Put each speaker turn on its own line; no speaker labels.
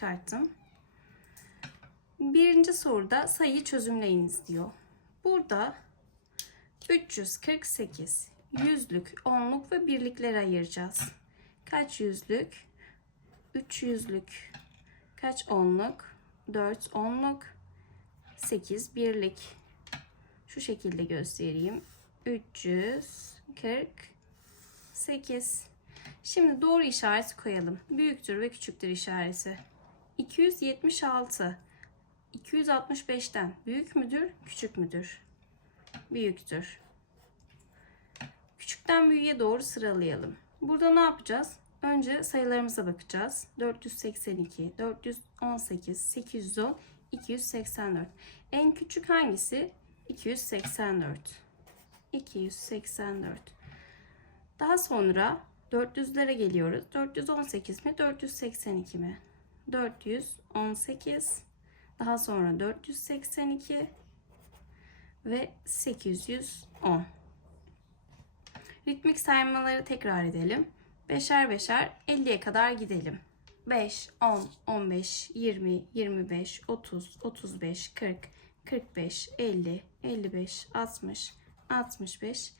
çıkarttım. Birinci soruda sayıyı çözümleyiniz diyor. Burada 348 yüzlük, onluk ve birliklere ayıracağız. Kaç yüzlük? 3 yüzlük. Kaç onluk? 4 onluk. 8 birlik. Şu şekilde göstereyim. 348. Şimdi doğru işareti koyalım. Büyüktür ve küçüktür işareti. 276 265'ten büyük müdür, küçük müdür? Büyüktür. Küçükten büyüğe doğru sıralayalım. Burada ne yapacağız? Önce sayılarımıza bakacağız. 482, 418, 810, 284. En küçük hangisi? 284. 284. Daha sonra 400'lere geliyoruz. 418 mi? 482 mi? 418. Daha sonra 482 ve 810. Ritmik saymaları tekrar edelim. Beşer beşer 50'ye kadar gidelim. 5, 10, 15, 20, 25, 30, 35, 40, 45, 50, 55, 60, 65,